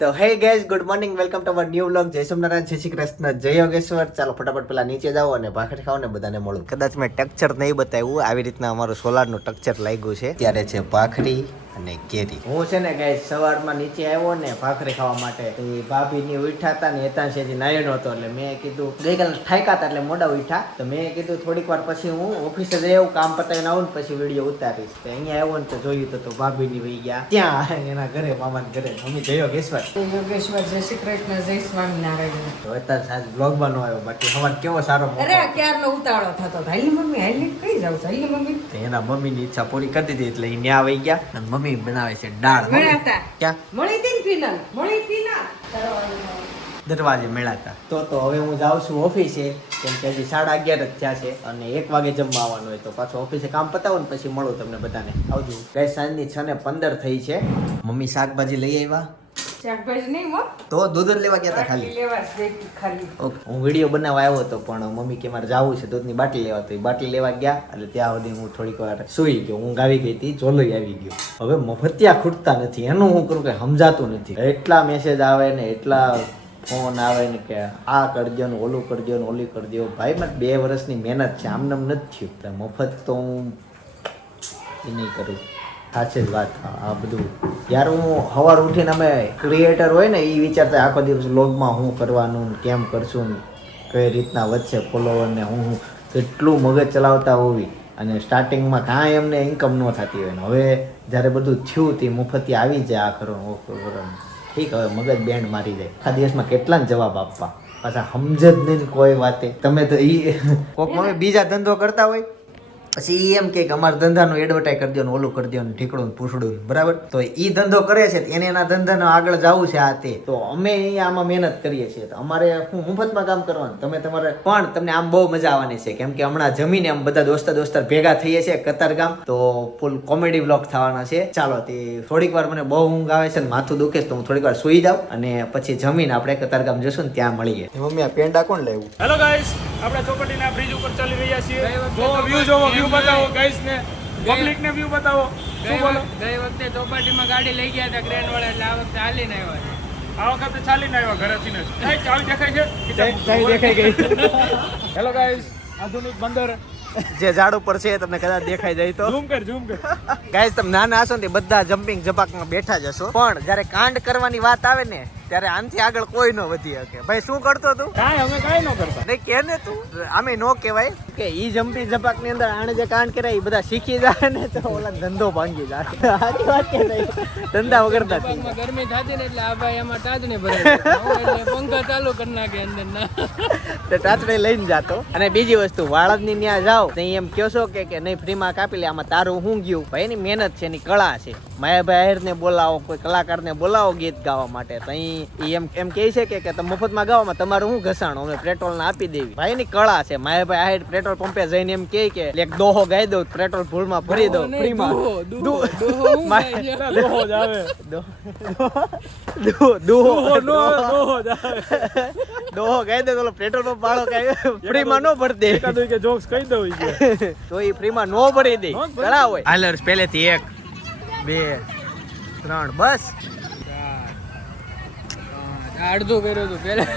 તો hey guys good morning welcome to our new vlog. જય સોમનારાયણ, જય શ્રી કૃષ્ણ, જય યોગેશ્વર. ચાલો ફટાફટ પેલા નીચે જાઓ અને ભાખરી ખાઓ ને બધાને મળું. કદાચ મેં ટેક્ચર નહીં બતાવ્યું, આવી રીતના અમારું સોલારનું ટેક્ચર લાગ્યું છે. ત્યારે છે ભાખરી અને કેરી. હું છે ને ગાઈઝ સવારમાં નીચે આવ્યો ને ભાખરી ખાવા માટે, તો એ ભાભીની ઉઠ્યા હતા ને હેતાંશજી નાયો નહોતો, એટલે મેં કીધું ગઈકાલે ઠાયકા હતા એટલે મોડા ઉઠ્યા, તો મેં કીધું થોડીક વાર પછી હું ઓફિસે જઈ આવું, કામ પતાવીને આવું ને પછી વિડીયો ઉતારીશ. તો અહીંયા આવ્યો ને તો જોયું તો ભાભીની વહી ગયા ત્યાં એના ઘરે, મામાના ઘરે. મમ્મી જય યોગેશ્વર. યોગેશ્વર, જય શ્રી કૃષ્ણ, જય સ્વામિનારાયણ. તો અત્યારે સાંજ બ્લોગમાં નો આવ્યો, બાકી સવાર કેવો સારો મોકો. અરે ક્યારનો ઉતાવળો થતો, હાલી મમ્મી હાલી કઈ જાવ છો? હાલી મમ્મી. તો એના મમ્મીની ઈચ્છા પૂરી કરી દીધી એટલે ઈ ન્યા આવી ગયા અને મમ્મી બનાવે છે દાળ. મળ્યા ક્યાં મળી હતી ને ફિનલ, મળી હતી ને દરવાજે મળ્યા. તો હવે હું જાઉં છું ઓફિસે, કેમ કે હજી 11:30 જ થયા છે અને 1 વાગે જમવા આવવાનું હોય, તો પાછો ઓફિસે કામ પતાવું ને પછી મળું તમને બધાને. આવજો. ગઈ સાંજની 6:15 થઈ છે. મમ્મી શાકભાજી લઈ આવ્યા. શાકભાજી નહીં હો, તો દૂધ જ લેવા ગયા હતા ખાલી. લેવા જ ખાલી. ઓકે, હું વિડીયો બનાવવા આવ્યો હતો પણ મમ્મી કે મારે જવું છે દૂધની બાટલી લેવા, તો એ બાટલી લેવા ગયા એટલે ત્યાં સુધી હું થોડીક વાર સૂઈ ગયો. ઊંઘ આવી ગઈ હતી, જોલોઈ આવી ગયો. હવે મફતિયા ખૂટતા નથી, એનું હું કરું કઈ સમજાતું નથી. એટલા મેસેજ આવે ને એટલા ફોન આવે ને કે આ કરજો ને ઓલું કરજો ને ઓલી કરજો. ભાઈ મારે 2 વર્ષની મહેનત છે, આમ નામ નથી થયું. મફત તો હું એ નહીં કરું. સાચી જ વાત. આ બધું યાર હું સવાર ઉઠીને અમે ક્રિએટર હોય ને એ વિચારતા આખો દિવસ વ્લોગમાં હું કરવાનું ને કેમ કરશું ને કઈ રીતના વધશે ફોલોવર ને હું કેટલું મગજ ચલાવતા હોવી, અને સ્ટાર્ટિંગમાં કાંઈ એમને ઇન્કમ ન થતી હોય ને હવે જ્યારે બધું થયું તે મુફતી આવી જાય આ કરો ઓ કરો. ઠીક, હવે મગજ બેન્ડ મારી જાય. આખા દિવસમાં કેટલા જવાબ આપવા, પાછા સમજ જ નહીં કોઈ વાતે. તમે તો ઈ કોક મમ્મી બીજા ધંધો કરતા હોય પછી ઈ એમ કે અમારા ધંધાનું એડવર્ટાઈઝ કરી દો ને ઓલું કરી દો ને ઠીકડું પૂછડું, બરાબર. તો ઈ ધંધો કરે છે એને એના ધંધાનો આગળ જવું છે આ તે. તો અમે અહીંયા આમાં મહેનત કરીએ છીએ, તો અમારે હું મુફતમાં કામ કરવાનું. તમે તમારે પણ તમને આમ બહુ મજા આવવાની છે, કેમ કે હમણાં જમીને આમ બધા દોસ્તાર ભેગા થઈએ છીએ કતારગામ, તો ફૂલ કોમેડી વ્લોગ થવાના છે. ચાલો તે થોડીક વાર મને બહુ ઊંઘ આવે છે ને માથું દુખે છે, તો હું થોડીક વાર સુઈ જાઉં અને પછી જમીને આપણે કતારગામ જશું ને ત્યાં મળીએ. મમ્મી આ પેંડા કોણ લેવું? હેલો ગાઈસ, આપણે ચોપાટીના બ્રિજ ઉપર ચાલી રહ્યા છીએ. જો વ્યૂ જોવો, વ્યૂ બતાવો ગાઈસ ને, પબ્લિક ને વ્યૂ બતાવો. શું બોલો? ગઈ વખતે ચોપાટીમાં ગાડી લઈ ગયા હતા ક્રેન વાળા, એટલે આ વખતે હાલીને આવ્યા. આ વખતે ચાલીને આવ્યા ઘરેથી ને. ચાવી દેખાય છે? ચાવી દેખાઈ ગઈ. હેલો ગાઈસ, આધુનિક બંદર જે ઝાડ ઉપર છે તમને કદાચ દેખાઈ જાય તો ઝૂમ કર. ગાઈસ તમે નાના હશો ને બધા જમ્પિંગ જપાકમાં બેઠા જ હશો, પણ જ્યારે કાંડ કરવાની વાત આવે ને ત્યારે આનથી આગળ કોઈ ન વધી શકે. ભાઈ શું કરતો તું? અમે કાંઈ ન કરતા. નહીં કે ને તું, આમે નો કહેવાય કે ઈ જમ્પિંગ જપાક ની અંદર આને જે કાંડ કર્યા એ બધા શીખી જાય ને તો ઓલા ધંધો ભાંગી જાય. સાચી વાત કે નહીં? ધંધા વગર નથી. ગરમી થતી ને એટલે આ ભાઈ એમાં ટાચણી ભરે એટલે પંખા ચાલુ કરી નાખે અંદર ના, તો ટાચડી લઈને જાતો. અને બીજી વસ્તુ, વાળદની ત્યાં જાઓ તો એમ કહો છો કે નહીં ફ્રીમાં કાપી લે, આમાં તારું હું ગયું. ભાઈ એની મહેનત છે, એની કળા છે. માયાભાઈ આહિરને બોલાવો, કોઈ કલાકારને બોલાવો ગીત ગાવા માટે, તો અહીં એમ કહે છે કે તમે મફતમાં ગાવામાં તમારું હું ઘસાણો, અમે પેટ્રોલ ને આપી દેવી. ભાઈ એની કળા છે. માયાભાઈ આહિર પેટ્રોલ પંપે જઈને એમ કહે કે એક દોહો ગાઈ દઉં, પેટ્રોલ ફૂલમાં ભરી દઉં ફ્રીમાં. દોહો જ આવે. દોહો ગાઈ દે તો પેટ્રોલ પંપ વાળો કઈ ફ્રીમાં નો ભરી દે. એકાદું કે જોક્સ કહી દઉં તો એ ફ્રીમાં નો ભરી દે. કળા હોય. હાલર્સ પહેલેથી 1 2 3 બસ અડધું કર્યું હતું પેલા.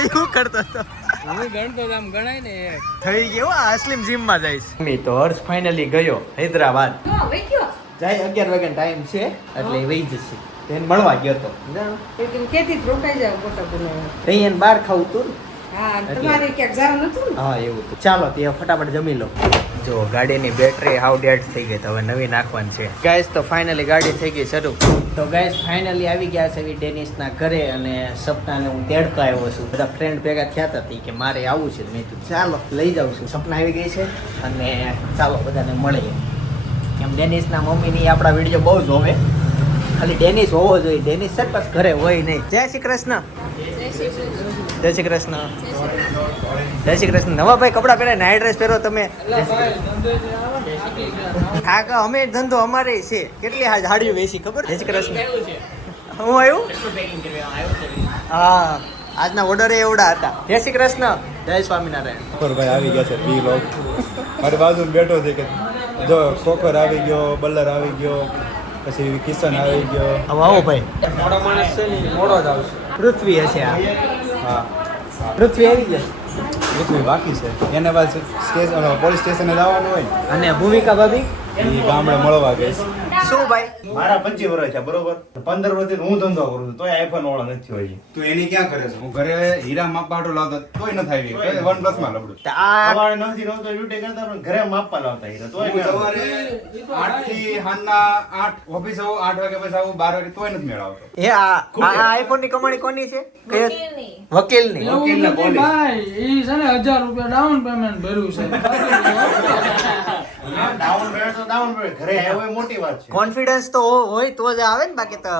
એવું કરતો હતો. હું ગણતો આમ ગણાય ને એક થઈ ગયો. આ અસલીમ જીમ માં જઈશ. તો હર્ષ ફાઇનલી ગયો હૈદરાબાદ. હવે કયો જાય 11 વાગ્યાનો ટાઈમ છે એટલે એ વહી જશે. એને મળવા ગયો તો કેતી રોકાઈ જાવ ફોટો બનાવવા. તઈ એને બહાર ખાવું તું. હા, તમારે ક્યાંક જવાનું નતું ને? હા એવું તો. ચાલો તે ફટાફટ જમી લો. જો ગાડીની બેટરી હાવ ડેડ થઈ ગઈ, તો હવે નવી નાખવાની છે. ગાઈસ તો ફાઇનલી ગાડી થઈ ગઈ શરૂ. તો ગાઈસ ફાઇનલી આવી ગયા છે ડેનિસના ઘરે, અને સપનાને હું તેડતો આવ્યો છું. બધા ફ્રેન્ડ ભેગા થયા હતા કે મારે આવવું છે. મેં કીધું ચાલો લઈ જાઉં છું. સપના આવી ગઈ છે અને ચાલો બધાને મળીએ. એમ ડેનિસના મમ્મીની આપણા વિડીયો બહુ જોવે, ખાલી ડેનિસ હોવો જોઈએ. ડેનિસ સર બસ ઘરે હોય નહીં. જય શ્રી કૃષ્ણ. જય શ્રી કૃષ્ણ. જય શ્રી કૃષ્ણ. નવા ભાઈ કપડા પહેરે, નાઇટ ડ્રેસ પહેરો તમે. હા કા અમે ધંધો અમારે છે. કેટલી હાડીઓ વેચી ખબર? જય શ્રી કૃષ્ણ. હું આવ્યું? હા, આજના ઓર્ડર એવડા હતા. જય શ્રી કૃષ્ણ. જય સ્વામિનારાયણ. ભાઈ આવી ગયા છે મારી બાજુ બેઠો છે કે જો ખોખર આવી ગયો, બલ્લર આવી ગયો, પછી કિશન આવી ગયો. હવે આવો ભાઈ. મોડો માણસ છે ને મોડો જ આવશે. પૃથ્વી હશે આ. હા પૃથ્વી આવી જશે. પૃથ્વી બાકી છે. એને બાદ પોલીસ સ્ટેશને જવાનું હોય અને ભૂમિકા ભાભી એ ગામડે મળવા ગઈ. શું ભાઈ? મારા 25 વર્ષ છે બરોબર. 15 વર્ષથી હું ધંધો કરું છું તોય આઈફોન વાળો નથી હોય. તું એની ક્યાં કરે છે? હું ઘરે હીરા માપવા હાટુ લાવતો તોય ન થાય. OnePlus માં લબડું. તો આ સવારે 9 થી 9 તો ડ્યુટી કરતા પણ ઘરે માપવા લાવતા હીરા તોય હું સવારે 8 થી સાંજના 8 ઓફિસ આવું 8 વાગે પછી આવું 12 વાગે તોય નથી મેળવતો. એ આ આઈફોન ની કમાણી કોની છે? વકીલની. વકીલ ને પોલીસ ભાઈ ઈ છે ને 1000 રૂપિયા ડાઉન પેમેન્ટ ભર્યું છે ડાઉન પેમેન્ટ તો ડાઉન પેમેન્ટ ઘરે આવ્યો એ મોટી વાત છે. કોન્ફિડન્સ તો હોય તો જ આવે ને, બાકી તો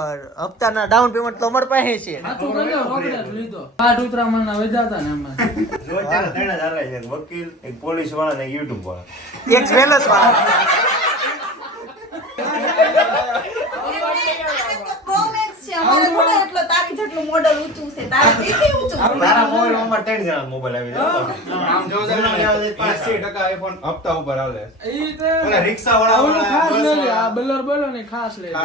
હપ્તાના ડાઉન પેમેન્ટ તો અમારી પાસે છે. સાચું કહ્યું, રોકડે જ લીધો. 8 ઉતરામણના વેચાતા ને એમાં જો અત્યારે ત્રણ જ હાલે છે. એક વકીલ, એક પોલીસ વાળા ને એક યુટ્યુબ વાળા. એક જ્વેલર્સ વાળા. તારા મોબાઈલ માં 3 જણા મોબાઈલ આવી જાય. આમ જો છે ને 80% iPhone હપ્તા ઉપર હાલે. ઈ તે ઓલા રિક્ષા વાળા ઓલું ખાસ બસ લઈ લે, આ વાળા. બલર બોલો ને ખાસ લઈ લે. આ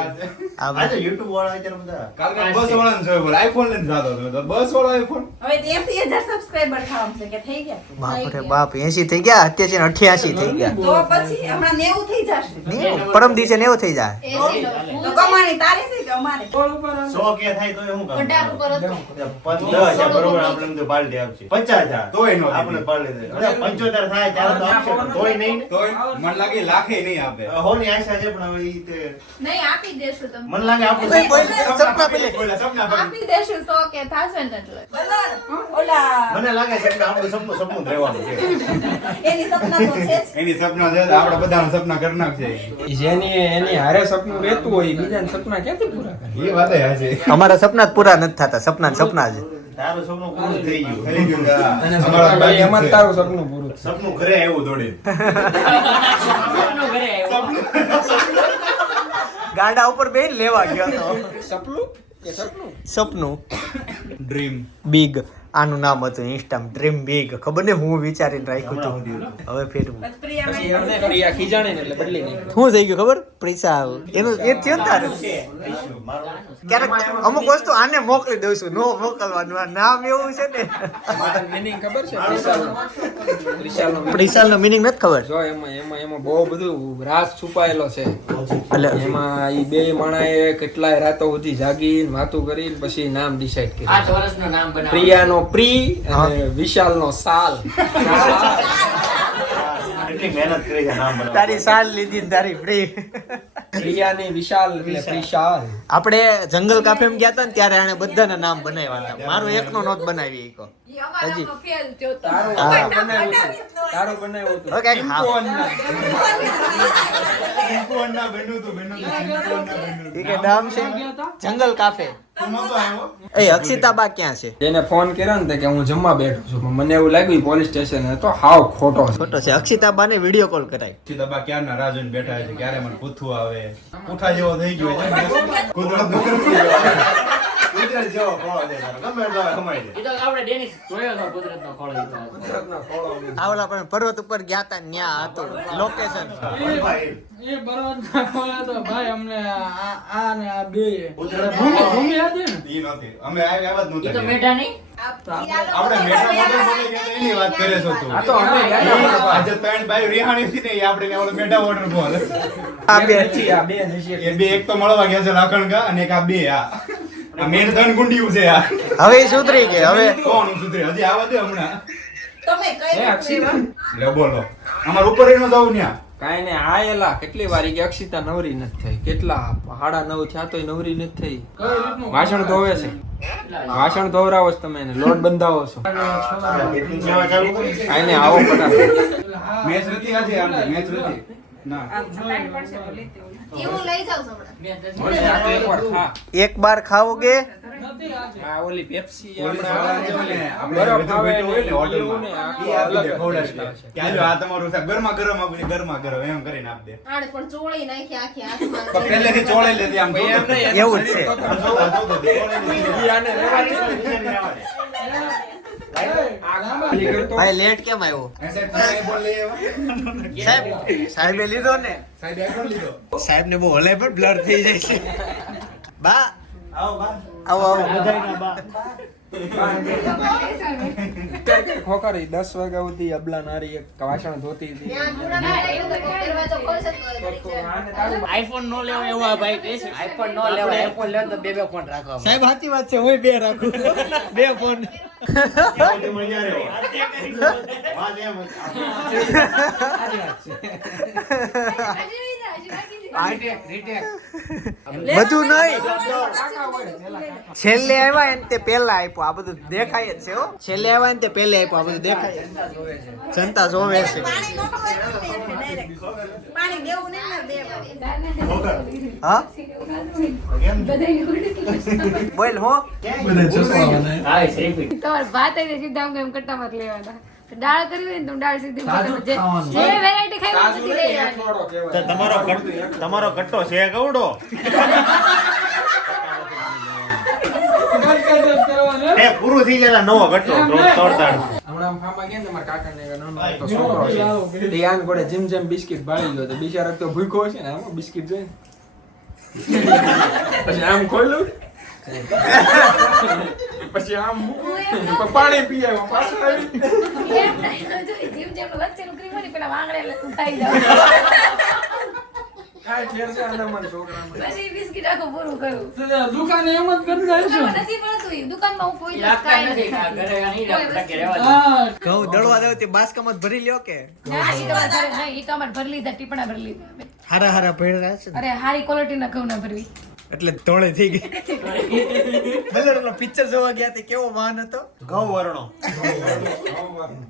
આ ભાઈ. તો યુટ્યુબ વાળા અત્યારે બધા કાલ બસ વાળાને જોયો બોલ iPhone લઈને જાતો હતો તો બસ વાળો iPhone. હવે 80,000 સબસ્ક્રાઇબર થવાનું છે કે થઈ ગયા? બાપ રે બાપ, 80 થઈ ગયા, અત્યારે 88 થઈ ગયા. તો પછી હમણાં 90 થઈ જશે. પરમ દિવસે 90 થઈ જાય. તો કમાણી તારી છે કે અમારે? બોલ ઉપર 100 કે થાય તો હું કામ? 18 ઉપર હતો. 15,000 બરોબર આપણે બધું પાડી આપશે. 50,000 તોય નો આપણે પાડી દે. 75 થાય ત્યારે તો આપશે પણ તોય નહીં ને. તોય મને લાગે લાખે નહીં આપે. હોની આશા છે પણ હવે ઈ તે નહીં આપી દેશું તમને. મને લાગે બોલ, આપણે બોલ, સપના પેલે. બોલા સપના પર. આપી દેશું 100 કે થશે ને એટલે. ઓલા મને લાગે છે કે આપણું સપનું જ રહેવાનું છે. એની સપના તો છે જ. એની સપના છે તો આપણે બધાના સપના કરી નાખશે. જેની એની હારે સપનું રહેતું હોય બીજાના સપના ક્યાંથી પૂરા કરે? એ વાત હશે. અમારા સપના જ પૂરા નથી થતા. સપના જ તારું સપનું પૂરું થઈ ગયું. થઈ ગયું. અને અમારા સપના બાકી એમાં જ છે. તારું સપનું પૂરું થશે. સપનું ઘરે આવ્યું દોડે. ગાડા ઉપર બેન લેવા ગયો તો. સપનું કે સપનું? સપનું ડ્રીમ. બિગ આનું નામ હતું ઇન્સ્ટામાં, ડ્રીમ બિગ. ખબર ને હું વિચારીને રાખ્યું હમણાં હતું. સુધી હવે ફેરવું. પ્રિયા પછી એમને પ્રિયા ખીજાણી ને એટલે બદલી નાખ્યું. શું થઈ ગયું ખબર? પૈસા એનું એ થયું ને તારે. ક્યારેક અમુક વસ્તુ આને મોકલી દઉં છું, નો મોકલવાનું. આ નામ એવું છે ને. મીનિંગ ખબર છે ત્રિશાલનો? ત્રિશાલનો meaning? પ્રિસાલનો મીનિંગ નથી ખબર. જો એમાં બહુ બધું રાજ છુપાયેલો છે. એટલે એમાં ઈ બે માણાએ કેટલાય રાતો સુધી જાગીને વાતો કરીને પછી નામ ડિસાઈડ કર્યું. પ્રિયાનો પ્રી અને વિશાલનો સાલ. એટલી મહેનત કરી છે નામ બનાવવા. તારી સાલ લીધી ને તારી ફ્રી. પ્રિયાની વિશાલ એટલે પ્રિશાલ. આપણે જંગલ કાફેમાં ગયા હતા ને ત્યારે આને બધાના નામ બનાવ્યા હતા. મારું એકનો નોટ બનાવી એકો. ઈ અમારામાં ફેલ થયો તો. હા. તારું બનાવ્યું હતું. ઓકે, હા. ચિંપુઅન્ના બન્યું તું, એ કે નામ છે જંગલ કાફે. એ અક્ષિતાબા ક્યાં છે? એને ફોન કર્યો ને કે હું જમવા બેઠો છું પણ મને એવું લાગ્યું પોલીસ સ્ટેશન તો હાવ ખોટો છે. ફોટો છે. અક્ષિતાબાને વિડીયો કોલ કરાય. સીતાબા ક્યારના રાહ જોઈને બેઠા છે ક્યારે મને પૂછવું આવે. પૂઠા જેવો થઈ ગયો છે કુદરત કુદરત જેવો ખોળો છે તારો. ગમે એટલો હોય સમાઈ દે. આવલા પણ પર્વત ઉપર ગયા હતા ને ન્યા હતું લોકેશન. ભાઈ, એ બરોબર બોલા તો ભાઈ અમને આ ને આ બે ભૂમિ હતી ને ઈ નથી. અમે આવ્યા જ નહોતા. આપણે આપણે મેટ્રો મોટર બોલી ગયા તો એની વાત કરે છો તું. આ તો અમે ગયા હતા. આજે ત્રણ ભાઈ રિહાણી હતી ને એ આપણે ઓલો મેટા વોટર બોલ. આ બે આ બે નશીએ. એ બે એક તો મળવા ગયા છે લાખણકા અને એક આ બે આ મેન ધન ગુંડિયું છે આ. હવે ઈ સુધરી ગઈ. હવે કોણ સુધરે હજી આવા દે હમણાં. તમે કઈ અક્ષિતા લે બોલો અમાર ઉપર એનો જાવ ન્યા. કાંઈ ને આયેલા કેટલી વાર કે અક્ષિતા નવરી નથી થઈ. કેટલા 9:30 થયા તોય નવરી નથી થઈ. વાસણ ધોવે છે. વાસણ ધોવરાવો છો તમે એને, લોટ બંધાવો છો. કેટલી સેવા ચાલુ કરી છે? આઈને આવો ફટાફટ. મેચ નથી આજે આમ મેચ નથી. ના એવું લઈ જાવ ઓલે આ તો એકવાર ખા. એક બાર ખાઓગે. આ ઓલી પેપ્સી પોલીસ આપણે વાળા જે હોય ને આપણે બરફ બધું આવે બેઠું હોય ને ને હોટલમાં ને આ ઈ આપી દે અલગ જ ખવડાવી દે. taste કે હાલો આ તમારું શાક ગરમા ગરમ આપી દે, ગરમા ગરમ એમ કરીને આપી દે. આને પણ ચોળી નાખી આખી તો હાથમાં. પહેલેથી ચોળે લેતી આમ ભાઈ એમ જોતો. નહીં, એવું જ છે. આમ જોતો, જોતો, ચોળે લેતી. ઈ આને રહેવા દે. ભાઈ લેટ કેમ આવ્યો? સાહેબે લીધો ને? સાહેબ ને બહુ હલાય પણ બ્લર થઈ જાય છે. બા આવો બધાયના બા. ખોખરી 10 વાગ્યા સુધી અબલા નારી એક વાસણ ધોતી હતી. દરવાજો ખોલશે તો આઈફોન નો લેવો એવો આ ભાઈ કહે છે. આઈફોન નો લેવો, આઈફોન લેવો તો બે ફોન રાખવા. સાહેબ સાચી વાત છે, હું બે રાખું. બે ફોન. બધું નહીં, છેલ્લે આવ્યા ને તે પહેલા આપ્યો. આ બધું દેખાય જ છે હો. છેલ્લે આવ્યા ને તે પહેલે આપ્યો. આ બધું દેખાય જ. જનતા જોવે છે. હા બોલ હો. તમારે ભાત આવી સીધા આમ કટ્ટા મત લેવાના. દાળ કરી હોય ને તો દાળ સીધી જે વેરાયટી ખાઈ બધી લઈ લેવાની. તો તમારો કટ્ટો છે કવડો. એ પૂરું થઈ ગયેલા નવો કટ્ટો તોડતાડ. હમણાં ફામા ગયા ને મારા કાકાને એક નાનો હતો છોકરો છે. તે આન ગોળે જેમ બિસ્કિટ બાળી લો તો બિચારો તો ભૂખ્યો છે ને આમ બિસ્કિટ જોઈ પછી આમ ખોલ્યું પછી આમ પાણી પી આવ્યો પાછો આવી જેમ જેમ વચ્ચેનું ક્રીમ હોય ને પેલા વાંગડે ખાઈ જાવ. કાંઈ ફેર છે આના મને છોકરામાં. પછી બિસ્કિટ આખું પૂરું કરું. દુકાને એમ જ કરી જાય છે. નથી પડતું એ દુકાનમાં હું કોઈ લાગતા નથી. ઘરે નહીં રાખતા કે રહેવા દે. ઘઉં દળવા દો તે બાસ્કામાં ભરી લ્યો કે ના ઈ તો અમારે ઘરે નહીં, ઈ તો અમારે ભરી લીધા, ટીપણા ભરી લીધા અમે. હારા હારા ભેળા છે ને. અરે હારી ક્વોલિટીના ઘઉં ના ભરવી. એટલે ધોળે થઈ ગઈ. બલરનો પિક્ચર જોવા ગયા તે કેવો વાહન હતો? ઘઉં વરણો.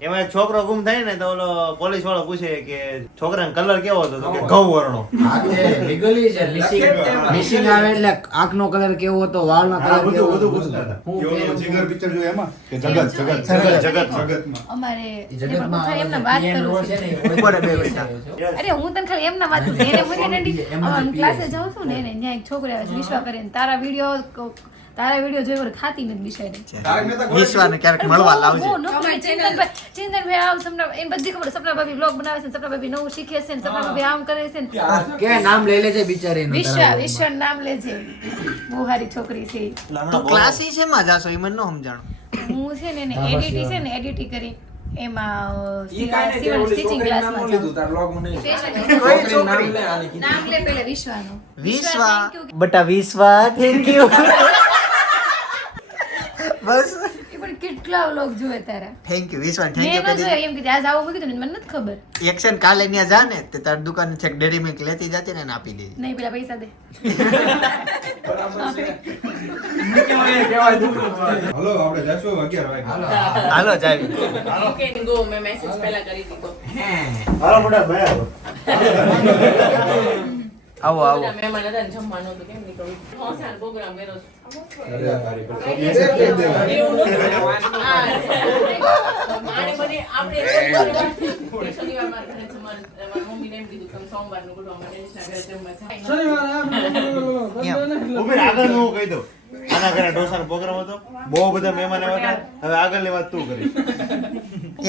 એમાં એક છોકરો ગુમ થાય ને તો ઓલો પોલીસ વાળો પૂછે કે છોકરાનો કલર કેવો હતો? તો કે ઘઉં વરણો. લીગલી છે. મિસિંગ આવે એટલે આંખનો કલર કેવો હતો, વાળનો કલર કેવો હતો. જીગર પિક્ચર જોયું એમાં કે જગત જગતમાં અમારે જગતમાં ખાલી એમને વાત PN કરું રોડ છું. છે ને, ઉપર બે બેઠા. અરે હું તને ખાલી એમના વાત કરું છું. એને મને નડી ક્લાસે જાઉં છું ને એને ત્યાં એક છોકરી આવે છે વિશ્વા કરીને. તારા વિડીયો જોઈ વર ખાતી નથી બિચારી. વિશ્વાને ક્યારેક મળવા લાવજે. હું નોકરી ચિંતનભાઈ આવ સપના એને બધી ખબર. સપના ભાભી બ્લોગ બનાવે છે, સપના ભાભી નવું શીખે છે ને, સપના ભાભી આમ કરે છે ને. કે નામ લઈ લેજે બિચારીનું. વિશ્વા નામ લેજે. બહુ સારી છોકરી છે. તું ક્લાસી છે માં જાશો એ મને ન સમજાણું. હું છે ને એને એડિટી છે ને એડિટી કરી એમાં ઈ કાંઈ નથી, ઓલી સ્ટિચિંગ છોકરીનું નામ ક્લાસમાં ન લીધું, તાર લોગો નહીં. કોઈ છોકરીનું નામ છોકરી? લે, આની કીધી. નામ લે પેલા વિશ્વાનું. વિશ્વા thank you. બટા વિશ્વા થેન્ક યુ. બસ એ પણ કેટલા વ્લોગ જોવે તારા. થેન્ક યુ વિશ્વા થેન્ક મેં યુ ન જોયા એમ કે આજ આવું કીધું ને મને નથી ખબર. એક્શન કાલે ન્યા જા ને તે તાર દુકાન છે ડેરી મિલ્ક લેતી જાતી ને એને આપી દેજે. નહીં પેલા પૈસા દે. હલો આપણે જઈશું 11 વાગે હાલો જાવી. હાલો મોટા ભાઈ આવો. આવો ઉભી આગળ હું કહી દઉં. આના ઘરે ઢોસાનો પ્રોગ્રામ હતો, બહુ બધા મહેમાન આવ્યા હતા. હવે આગળની વાત તું કરી.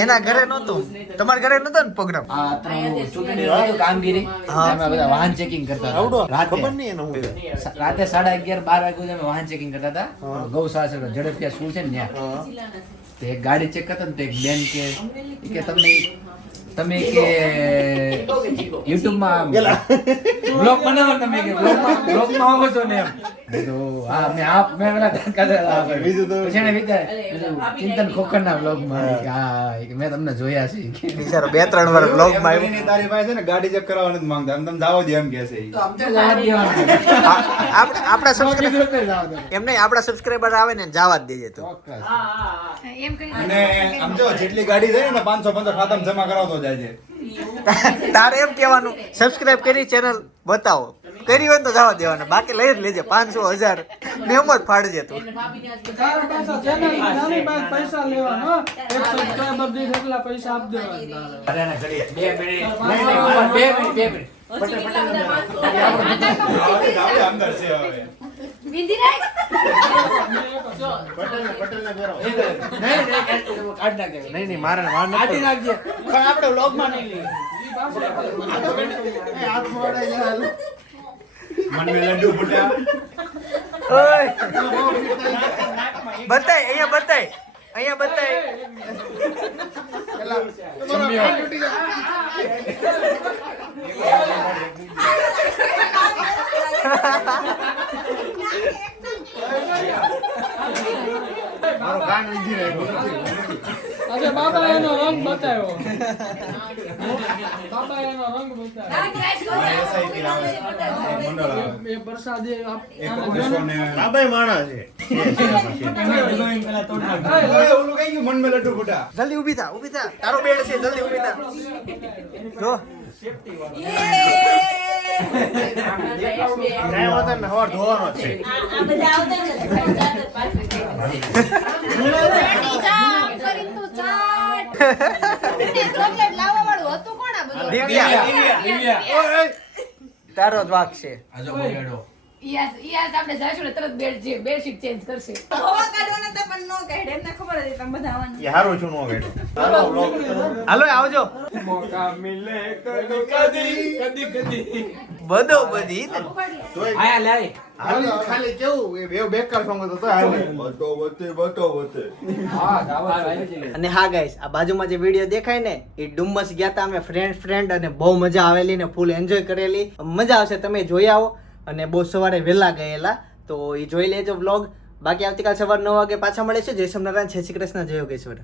એના ઘરે નહોતું, તમારા ઘરે નહોતો ને પ્રોગ્રામ? આ આપણું ચૂંટણી હતું કામગીરી. અમે બધા વાહન ચેકિંગ કરતા આવડો હતા. રાતે ખબર નહીં એનું હું. રાતે 11:30 12 વાગે સુધી અમે વાહન ચેકિંગ કરતા હતા. ગૌશાળા છે ઝડપિયા સ્કૂલ છે ને ત્યાં. તો એક ગાડી ચેક કરતા ને તો એક બેન કે તમે કે યુટ્યુબમાં બ્લોગ બનાવો ને તમે કે બ્લોગમાં આવો છો ને એમ. હા મેં પેલા બીજું તો પછી એને વિચાર ચિંતન ખોખરના બ્લોગમાં હા મેં તમને જોયા છે. બિચારો 2-3 વાર બ્લોગમાં આવ્યો. એની તારી પાસે છે ને ગાડી ચેક કરાવવાનું જ માંગતા. તમે જાવો દે એમ કહે છે ઈ. આપણા સબસ્ક્રાઇબર એમ નહીં, આપણા સબસ્ક્રાઇબર આવે ને જવા જ દેજે તું. એમ કરી અને આમ જો જેટલી ગાડી જાય ને 500 ખાતામાં જમા કરાવતો જાય છે. તારે એમ કહેવાનું સબસ્ક્રાઇબ કરી ચેનલ બતાવો, કરી હોય ને તો જવા દેવાના, બાકી લઈ જ લેજે 500 1000 મેં જ ફાડજે તું. તારા પાછા ચેનલ નાની બાદ પૈસા લેવાનો. એક સબસ્ક્રાઇબર દીઠ એટલા પૈસા આપ દેવાના. અરે ના ઘડી 2 મિનિટ આપણે અંદર છે હવે. વિંધી નાખ. પટેલને પહેરાવો. નહીં મારે કાઢી નાખજે પણ આપણે વ્લોગમાં નહીં લઈએ. મન મે લડ્ડુ ફૂટા. બતાય અહીંયા બતાય મારો કાન વીંધી રહ્યો. આજે બાબા એનો રંગ બતાવ્યો. બાબા એનો રંગ બતાવ્યો. મંડળ આવે. એ પ્રસાદ એ એક 1900 ને બાબાય માણસ છે. ઓય, ઓલું કઈ ગયું મન મે લડ્ડુ ફૂટા. જલ્દી ઊભી થા તારો બેડ છે જલ્દી ઊભી થા જો કાંઈ વાંધો નહીં, હવાર ધોવાનો જ છે. ચાટ કરીને તું ચાટ. એને ચોકલેટ લાવવાવાળું હતું કોણ આ બધું? દિવ્યા તારો જ વાક છે ઈયાસ આપણે જાશું ને તરત બેડશીટ ચેન્જ કરશે. હવા કાઢવાના તો પણ નો કાઢે એમને ખબર હતી તમે બધા આવવાના એ હારું છું નો ગયો. હાલો vlog કરો. હાલો આવજો મોકા મિલે કદી કદી બધો બધી તોય આયા લે ખાલી કેવું એ બે બેકાર સોંગ હતો તો હાલે. બતો બતે. અને હા ગાઈસ આ બાજુમાં જે વિડીયો દેખાય ને એ ડુમ્મસ ગયા હતા અમે ફ્રેન્ડ અને બહુ મજા આવેલી ને ફૂલ એન્જોય કરેલી. મજા આવશે, તમે જોઈ આવો. અને બહુ સવારે વહેલા ગયેલા તો એ જોઈ લેજો વ્લોગ. બાકી આવતીકાલ સવાર 9 વાગે પાછા મળે છે. જય સોમનારાયણ, જય શ્રી કૃષ્ણ, જય યોગેશ્વર.